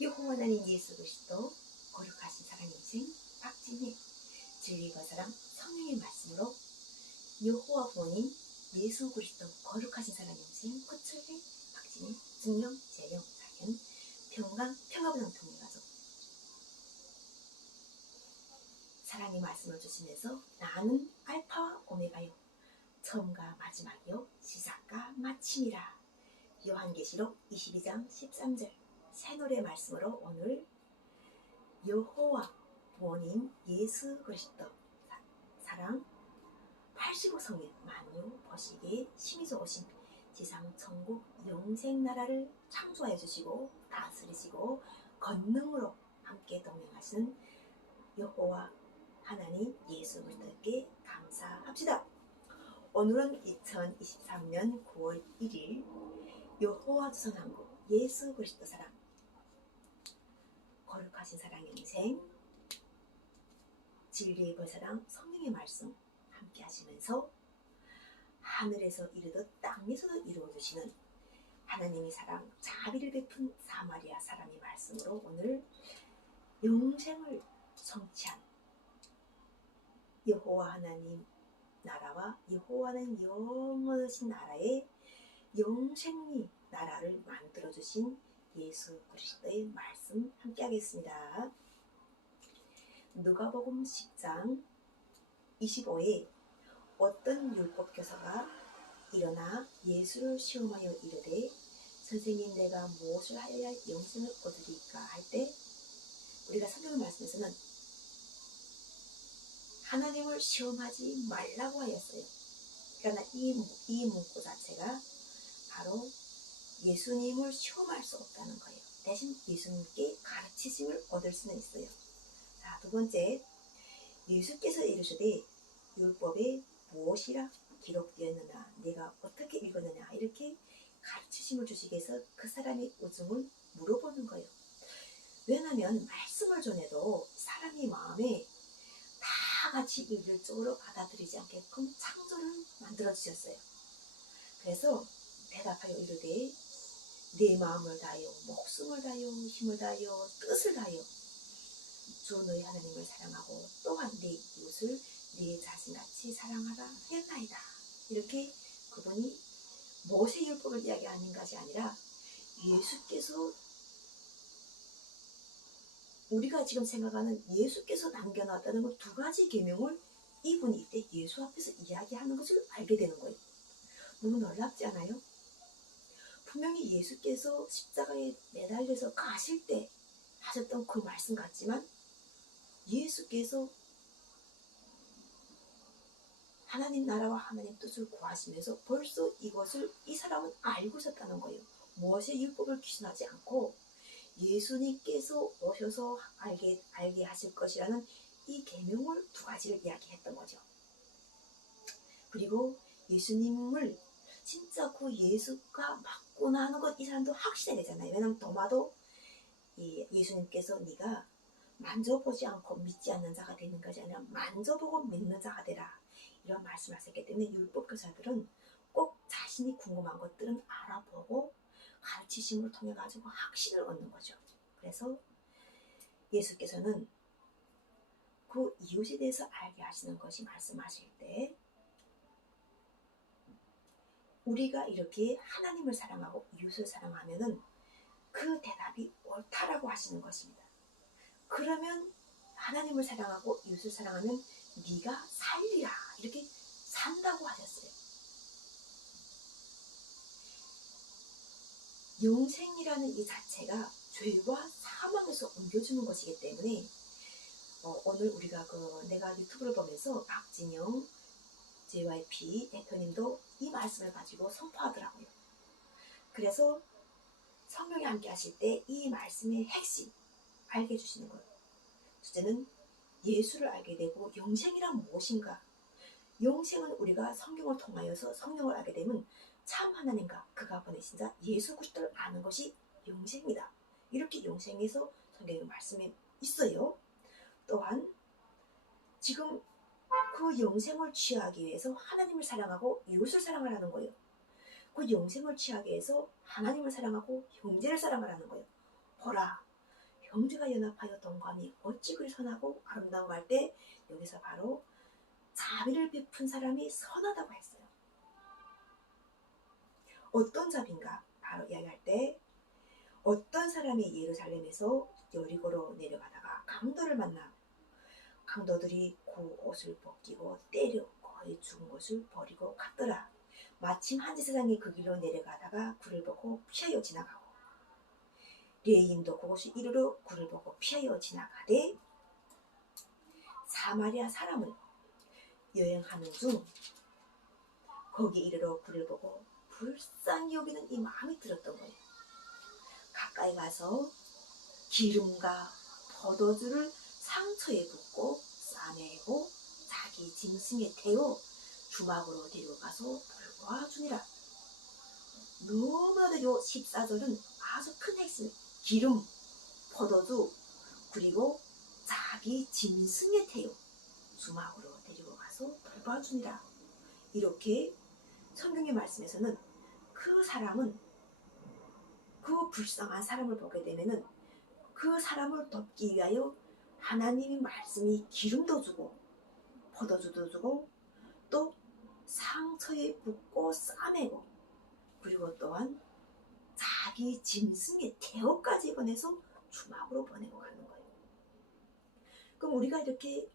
여호와 하나님 예수 그리스도 거룩하신 사랑 인생 박진희 진리와 사랑 성령의 말씀으로 여호와 부모님 예수 그리스도 거룩하신 사랑 인생 고철의 박진희 증명 재령 사연 평화부장 통일가족 사랑의 말씀을 주시면서 나는 알파와 오메가요 처음과 마지막이요 시작과 마침이라. 요한계시록 22장 13절 새노래 말씀으로 오늘 여호와 부모님 예수 그리스도 사랑 85성인 만유 보시기에 심히 좋으신 지상 천국 영생 나라를 창조하여 주시고 다스리시고 권능으로 함께 동행하시는 여호와 하나님 예수 그리스도께 감사합시다. 오늘은 2023년 9월 1일 여호와 주선한국 예수 그리스도 사랑 거룩하신 사랑 인생 진리의 벌사랑 성령의 말씀 함께 하시면서 하늘에서 이르듯 땅에서도 이루어주시는 하나님의 사랑 자비를 베푼 사마리아 사람의 말씀으로 오늘 영생을 성취한 여호와 하나님 나라와 여호와는 영원하신 나라의 영생의 나라를 만들어주신 예수 그리스도의 말씀 함께 하겠습니다. 누가복음 10장 25에 어떤 율법 교사가 일어나 예수를 시험하여 이르되 선생님 내가 무엇을 하여야 영생을 얻으리까 할 때 우리가 성경 말씀에서는 하나님을 시험하지 말라고 하였어요. 그러나 이 문구 자체가 바로 예수님을 시험할 수 없다는 거예요. 대신 예수님께 가르치심을 얻을 수는 있어요. 자, 두 번째, 예수께서 이르시되 율법에 무엇이라 기록되었느냐 내가 어떻게 읽었느냐 이렇게 가르치심을 주시기 위해서 그 사람의 우중을 물어보는 거예요. 왜냐하면 말씀을 전해도 사람의 마음에 다 같이 일률적으로 받아들이지 않게끔 창조를 만들어 주셨어요. 그래서 대답하여 이르되 내 마음을 다하여 목숨을 다하여 힘을 다하여 뜻을 다하여 주 너희 하나님을 사랑하고 또한 내 이웃을 네 자신같이 사랑하라 했나이다. 이렇게 그분이 모세율법을 이야기하는 것이 아니라 예수께서 우리가 지금 생각하는 예수께서 남겨놨다는 그 두 가지 계명을 이분이 이때 예수 앞에서 이야기하는 것을 알게 되는 거예요. 너무 놀랍지 않아요? 분명히 예수께서 십자가에 매달려서 가실 때 하셨던 그 말씀 같지만 예수께서 하나님 나라와 하나님 뜻을 구하시면서 벌써 이것을 이 사람은 알고 있었다는 거예요. 모세 율법을 귀순하지 않고 예수님께서 오셔서 알게 하실 것이라는 이 계명을 두 가지를 이야기했던 거죠. 그리고 예수님을 진짜 그 예수가 맞구나 하는 것 이 사람도 확신이 되잖아요. 왜냐하면 도마도 예수님께서 네가 만져보지 않고 믿지 않는 자가 되는 것이 아니라 만져보고 믿는 자가 되라 이런 말씀을 하셨기 때문에 율법교사들은 꼭 자신이 궁금한 것들은 알아보고 가르치심을 통해 가지고 확신을 얻는 거죠. 그래서 예수께서는 그 이웃에 대해서 알게 하시는 것이 말씀하실 때 우리가 이렇게 하나님을 사랑하고 이웃을 사랑하면은 그 대답이 옳다라고 하시는 것입니다. 그러면 하나님을 사랑하고 이웃을 사랑하면 네가 살리라 이렇게 산다고 하셨어요. 영생이라는 이 자체가 죄와 사망에서 옮겨주는 것이기 때문에 오늘 우리가 내가 유튜브를 보면서 박진영 JYP 대표님도 이 말씀을 가지고 선포하더라고요. 그래서 성령이 함께 하실 때 이 말씀의 핵심 알게 해주시는 거예요. 첫째는 예수를 알게 되고 영생이란 무엇인가. 영생은 우리가 성경을 통하여서 성령을 알게 되면 참 하나님과 그가 보내신 자 예수 그리스도를 아는 것이 영생이다. 이렇게 영생에서 성경의 말씀에 있어요. 또한 지금 그 영생을 취하기 위해서 하나님을 사랑하고 이웃을 사랑하라는 거예요. 그 영생을 취하기 위해서 하나님을 사랑하고 형제를 사랑하라는 거예요. 보라, 형제가 연합하여 동감이 어찌 그리 선하고 아름다운가 할 때 여기서 바로 자비를 베푼 사람이 선하다고 했어요. 어떤 자비인가? 바로 이야기할 때 어떤 사람이 예루살렘에서 여리고로 내려가다가 강도를 만나 강도들이 그 옷을 벗기고 때려 거의 죽은 것을 버리고 갔더라. 마침 한 제사장이 그 길로 내려가다가 그를 보고 피하여 지나가고 레인도 그곳을 이르러 그를 보고 피하여 지나가되 사마리아 사람은 여행하는 중 거기 이르러 그를 보고 불쌍히 여기는 이 마음이 들었던 거예요. 가까이 가서 기름과 포도주를 상처에 붓고 싸매고 자기 짐승에 태워 주막으로 데려가서 돌보아주니라. 너무나도 요 14절은 아주 큰 핵심, 기름, 포도주, 그리고 자기 짐승에 태워 주막으로 데리고 가서 돌봐주니라. 이렇게 성경의 말씀에서는 그 사람은 그 불쌍한 사람을 보게 되면은 그 사람을 돕기 위하여 하나님의 말씀이 기름도 주고 포도주도 주고 또 상처에 붓고 싸매고 그리고 또한 자기 짐승의 태호까지 보내서 주막으로 보내고 가는 거예요. 그럼 우리가 이렇게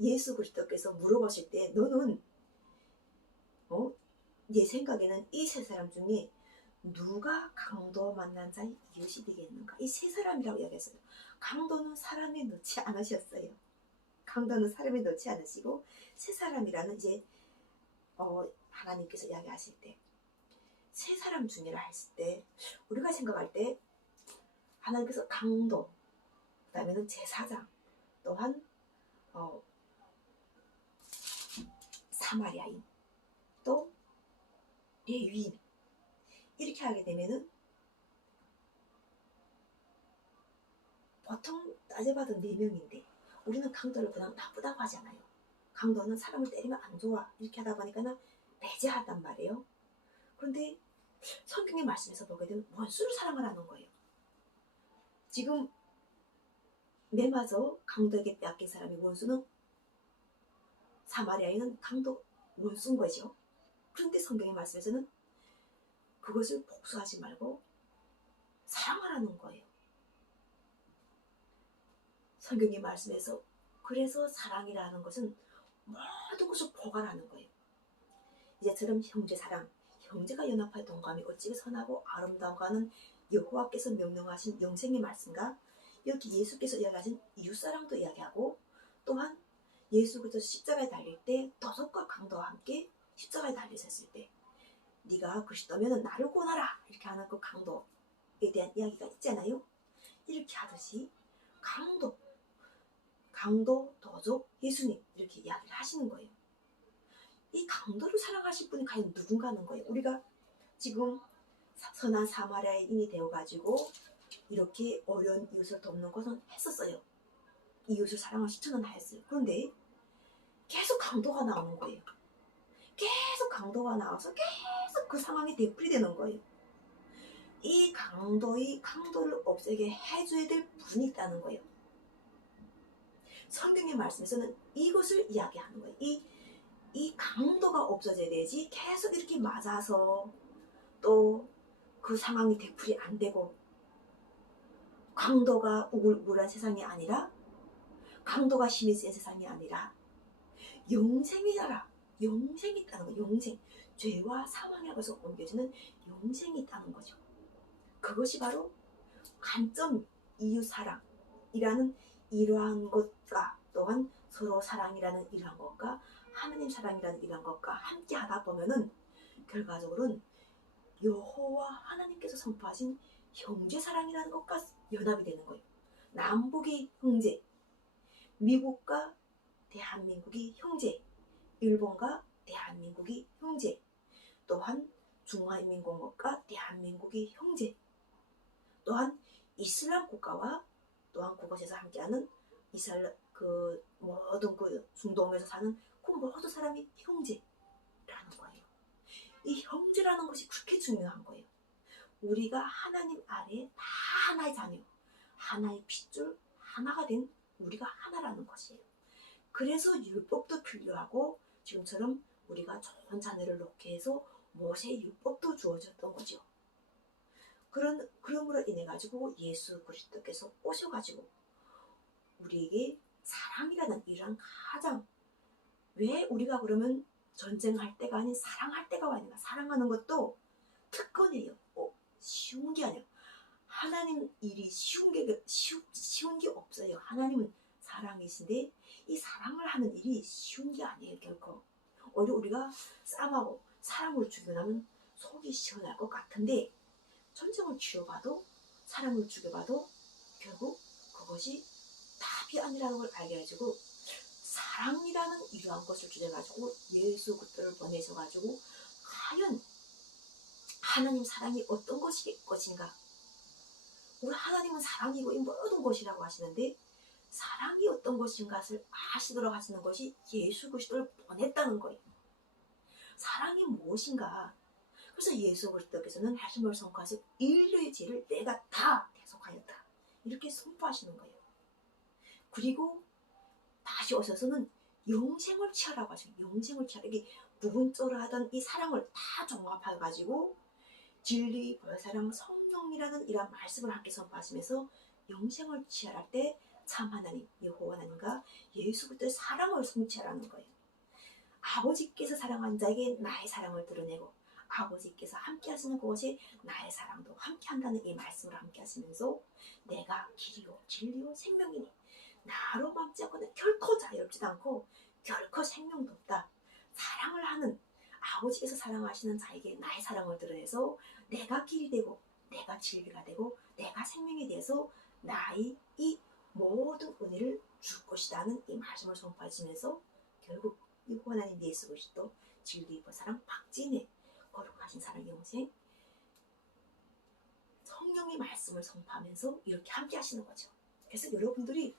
예수 그리스도께서 물어보실 때 너는 내 생각에는 이 세 사람 중에 누가 강도 만난 자의 이웃이 되겠는가? 이 세 사람이라고 이야기했어요. 강도는 사람에 넣지 않으셨어요. 강도는 사람에 넣지 않으시고 세 사람이라는 이제 하나님께서 이야기하실 때 세 사람 중이라 했을 때 우리가 생각할 때 하나님께서 강도, 그 다음에는 제사장, 또한 사마리아인, 또 레위인 이렇게 하게 되면은 보통 따져봐도 4명인데 우리는 강도를 그냥 나쁘다고 하잖아요. 강도는 사람을 때리면 안 좋아 이렇게 하다 보니까 배제하단 말이에요. 그런데 성경의 말씀에서 보게 되면 원수를 사랑하라는 거예요. 지금 매마저 강도에게 빼앗긴 사람이 원수는 사마리아인은 강도 원수인 거죠. 그런데 성경의 말씀에서는 그것을 복수하지 말고 사랑하라는 거예요. 성경의 말씀에서 그래서 사랑이라는 것은 모든 것을 포괄하는 거예요. 이제처럼 형제사랑, 형제가 연합하여 동감이 어찌 선하고 아름다운가 하는 여호와께서 명령하신 영생의 말씀과 여기 예수께서 이야기하신 이웃사랑도 이야기하고 또한 예수 그리스도 십자가에 달릴 때 도적과 강도와 함께 십자가에 달리셨을 때 네가 그리스도면 나를 구원하라 이렇게 하는 그 강도에 대한 이야기가 있잖아요. 이렇게 하듯이 강도, 도적, 예수님 이렇게 이야기를 하시는 거예요. 이 강도를 사랑하실 분이 과연 누군가 하는 거예요. 우리가 지금 선한 사마리아인이 되어가지고 이렇게 어려운 이웃을 돕는 것은 했었어요. 이웃을 사랑을 실천은 하였어요. 그런데 계속 강도가 나오는 거예요. 계속 강도가 나와서 계속 그 상황이 되풀이되는 거예요. 이 강도를 없애게 해줘야 될 분이 있다는 거예요. 성경의 말씀에서는 이것을 이야기하는 거예요. 이 강도가 없어져야 되지 계속 이렇게 맞아서 또 그 상황이 되풀이 안 되고 강도가 우울한 세상이 아니라 강도가 힘이 센 세상이 아니라 영생이잖아. 영생이 있다는 거예요. 영생. 죄와 사망에 가서 옮겨지는 영생이 있다는 거죠. 그것이 바로 간점 이웃사랑이라는 이러한 것과 또한 서로 사랑이라는 이러한 것과 하나님 사랑이라는 이러한 것과 함께 하다 보면은 결과적으로는 여호와 하나님께서 선포하신 형제 사랑이라는 것과 연합이 되는 거예요. 남북이 형제, 미국과 대한민국이 형제, 일본과 대한민국이 형제, 또한 중화인민공화국과 대한민국이 형제, 또한 이슬람 국가와 또한 그곳에서 함께하는 모든 그 중동에서 사는 그 모든 사람이 형제라는 거예요. 이 형제라는 것이 그렇게 중요한 거예요. 우리가 하나님 아래에 다 하나의 자녀, 하나의 핏줄, 하나가 된 우리가 하나라는 것이에요. 그래서 율법도 필요하고 지금처럼 우리가 좋은 자녀를 놓게 해서 모세의 율법도 주어졌던 거죠. 그러므로 인해 가지고 예수 그리스도께서 오셔가지고 우리에게 사랑이라는 이런 가장, 왜 우리가 그러면 전쟁할 때가 아닌 사랑할 때가 아닌가? 사랑하는 것도 특권이에요. 쉬운 게 아니에요. 하나님 일이 쉬운 게 없어요. 하나님은 사랑이신데 이 사랑을 하는 일이 쉬운 게 아니에요. 결코. 오히려 우리가 싸움하고 사랑을 죽여나면 속이 시원할 것 같은데, 전쟁을 치러봐도 사람을 죽여봐도 결국 그것이 답이 아니라는 걸 알게 해주고, 사랑이라는 이러한 것을 주제가지고 예수 그리스도를 보내셔가지고 과연 하나님 사랑이 어떤 것인가? 우리 하나님은 사랑이고 이 모든 것이라고 하시는데, 사랑이 어떤 것인가를 아시도록 하시는 것이 예수 그리스도를 보냈다는 거예요. 사랑이 무엇인가? 그래서 예수 그리스도께서는 말씀을 선포하시고 인류의 죄를 내가 다 대속하였다, 이렇게 선포하시는 거예요. 그리고 다시 오셔서는 영생을 취하라고 하시고, 영생을 취하라. 이게 부분적으로 하던 이 사랑을 다 종합해가지고 진리, 보혈사랑, 성령이라는 이런 말씀을 함께 선포하시면서 영생을 취할 때 참 하나님, 여호와 하나님과 예수 그리스도의 사랑을 성취하라는 거예요. 아버지께서 사랑한 자에게 나의 사랑을 드러내고 아버지께서 함께 하시는 그것이 나의 사랑도 함께 한다는 이 말씀을 함께 하시면서 내가 길이요 진리요 생명이니 나로 맘지 않고는 결코 자유롭지도 않고 결코 생명도 없다. 사랑을 하는 아버지께서 사랑하시는 자에게 나의 사랑을 드러내서 내가 길이 되고 내가 진리가 되고 내가 생명이 돼서 나의 이 모든 은혜를 줄 것이라는 이 말씀을 선포하시면서 결국 여호와 하나님 예수 그리스도 진리 보사랑 박진의 거룩하신 사랑 영생 성령의 말씀을 선포하면서 이렇게 함께 하시는 거죠. 그래서 여러분들이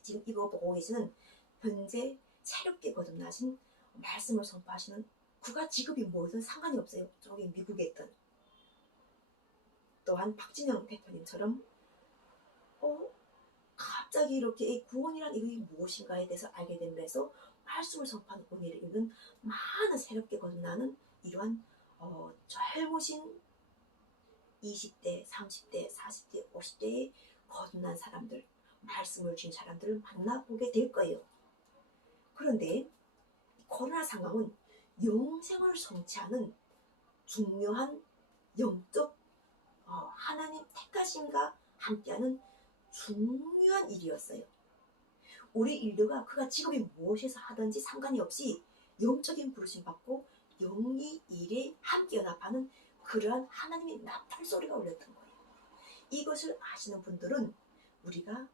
지금 이거 보고 계시는 현재 새롭게 거듭나신 말씀을 선포하시는 그가 직업이 뭐든 상관이 없어요. 저기 미국에 있던 또한 박진영 대표님처럼 갑자기 이렇게 구원이란 이게 무엇인가에 대해서 알게 되면서 말씀을 선포하는 은혜를 입는 많은 새롭게 거듭나는 이러한 젊으신 20대, 30대, 40대, 50대의 거듭난 사람들, 말씀을 준 사람들을 만나보게 될 거예요. 그런데 코로나 상황은 영생을 성취하는 중요한 영적 하나님 택하심과 함께하는 중요한 일이었어요. 우리 인류가 그가 직업이 무엇에서 하든지 상관이 없이 영적인 부르심 받고 영이 일에 함께 연합하는 그러한 하나님의 나팔 소리가 울렸던 거예요. 이것을 아시는 분들은 우리가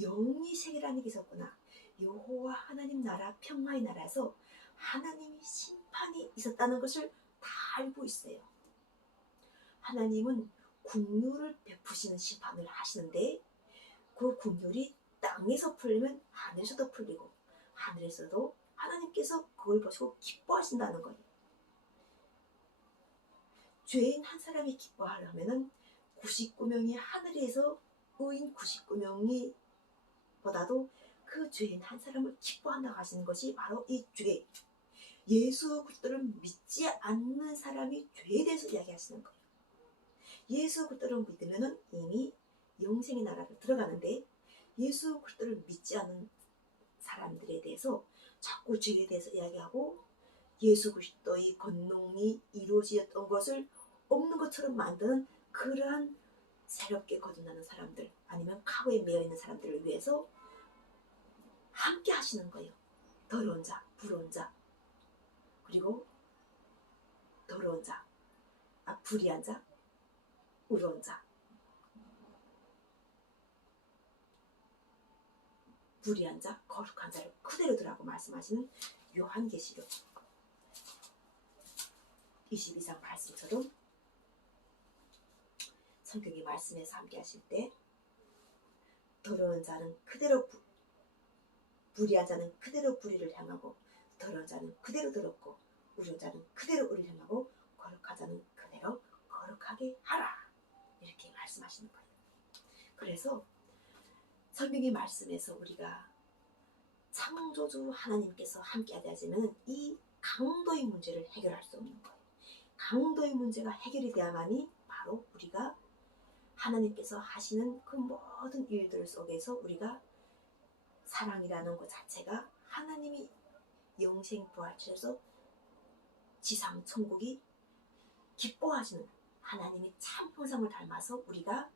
영이 세계라는 게 있었구나. 여호와 하나님 나라 평화의 나라에서 하나님의 심판이 있었다는 것을 다 알고 있어요. 하나님은 긍휼을 베푸시는 심판을 하시는데 그 긍휼이 땅에서 풀리면 하늘에서도 풀리고 하늘에서도 하나님께서 그걸 보시고 기뻐하신다는 거예요. 죄인 한 사람이 기뻐하려면 99명이 하늘에서 의인 99명이 보다도 그 죄인 한 사람을 기뻐한다고 하시는 것이 바로 이 죄. 예수 그리스도를 믿지 않는 사람이 죄에 대해서 이야기하시는 거예요. 예수 그리스도를 믿으면 이미 영생의 나라로 들어가는데 예수 그리스도를 믿지 않는 사람들에 대해서 자꾸 죄에 대해서 이야기하고 예수 그리스도의 권능이 이루어졌던 것을 없는 것처럼 만드는 그러한 새롭게 거듭나는 사람들 아니면 과거에 매여있는 사람들을 위해서 함께 하시는 거예요. 더러운 자, 부러운 자, 그리고 더러운 자, 불의한 자, 의로운 자, 불의한 자, 거룩한 자를 그대로 두라고 말씀하시는 요한계시록 22장 말씀처럼 성경의 말씀에서 함께 하실 때 더러운 자는 그대로 불의한 자는 그대로 불의를 향하고 더러운 자는 그대로 더럽고 의로운 자는 그대로 의를 향하고 거룩한 자는 그대로 거룩하게 하라. 말씀하시는 거예요. 그래서 성경의 말씀에서 우리가 창조주 하나님께서 함께 하자면 이 강도의 문제를 해결할 수 없는 거예요. 강도의 문제가 해결이 돼야만이 바로 우리가 하나님께서 하시는 그 모든 일들 속에서 우리가 사랑이라는 것 자체가 하나님이 영생 부활체에서 지상 천국이 기뻐하시는 하나님의 참 형상을 닮아서 우리가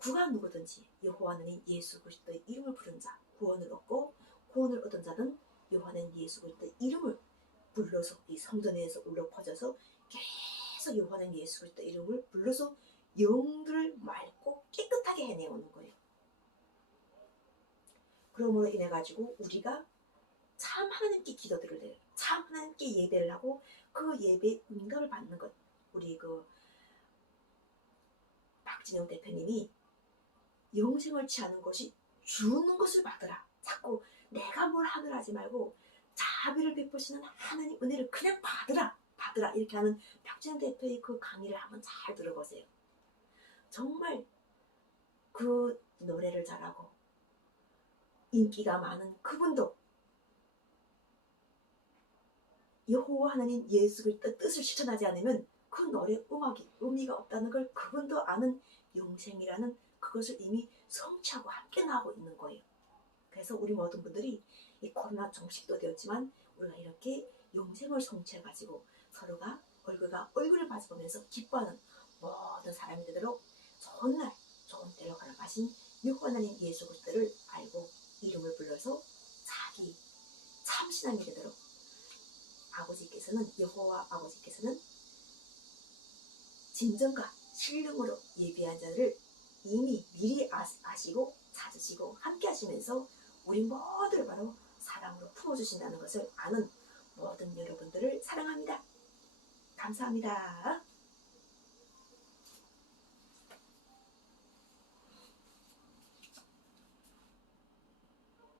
누가 누구든지 여호와 하나님 예수 그리스도의 이름을 부른 자 구원을 얻고 구원을 얻은 자는 여호와 하나님 예수 그리스도의 이름을 불러서 이 성전에서 울려 퍼져서 계속 여호와 하나님 예수 그리스도의 이름을 불러서 영들을 맑고 깨끗하게 해내오는 거예요. 그러므로 인해 가지고 우리가 참 하나님께 기도들을 해요. 참 하나님께 예배를 하고 그 예배의 응답을 받는 것. 우리 그 박진영 대표님이 영생을 취하는 것이 주는 것을 받으라. 자꾸 내가 뭘 하느라 하지 말고 자비를 베푸시는 하나님 은혜를 그냥 받으라. 받으라. 이렇게 하는 박진영 대표의 그 강의를 한번 잘 들어보세요. 정말 그 노래를 잘하고 인기가 많은 그분도 여호와 하나님 예수 그리스도의 뜻을 실천하지 않으면 그 노래 음악이 의미가 없다는 걸 그분도 아는 영생이라는 그것을 이미 성취하고 함께 나오고 있는 거예요. 그래서 우리 모든 분들이 이 코로나 종식도 되었지만 우리가 이렇게 영생을 성취해가지고 서로가 얼굴과 얼굴을 마주보면서 기뻐하는 모든 사람이 되도록 좋은 날, 좋은 때로 걸어가신 여호와 하나님 예수 그리스도를 알고 이름을 불러서 자기 참신함이 되도록 아버지께서는 여호와 아버지께서는 진정과 신령으로 예비한 자를 이미 미리 아시고 찾으시고 함께 하시면서 우리 모두를 바로 사랑으로 품어주신다는 것을 아는 모든 여러분들을 사랑합니다. 감사합니다.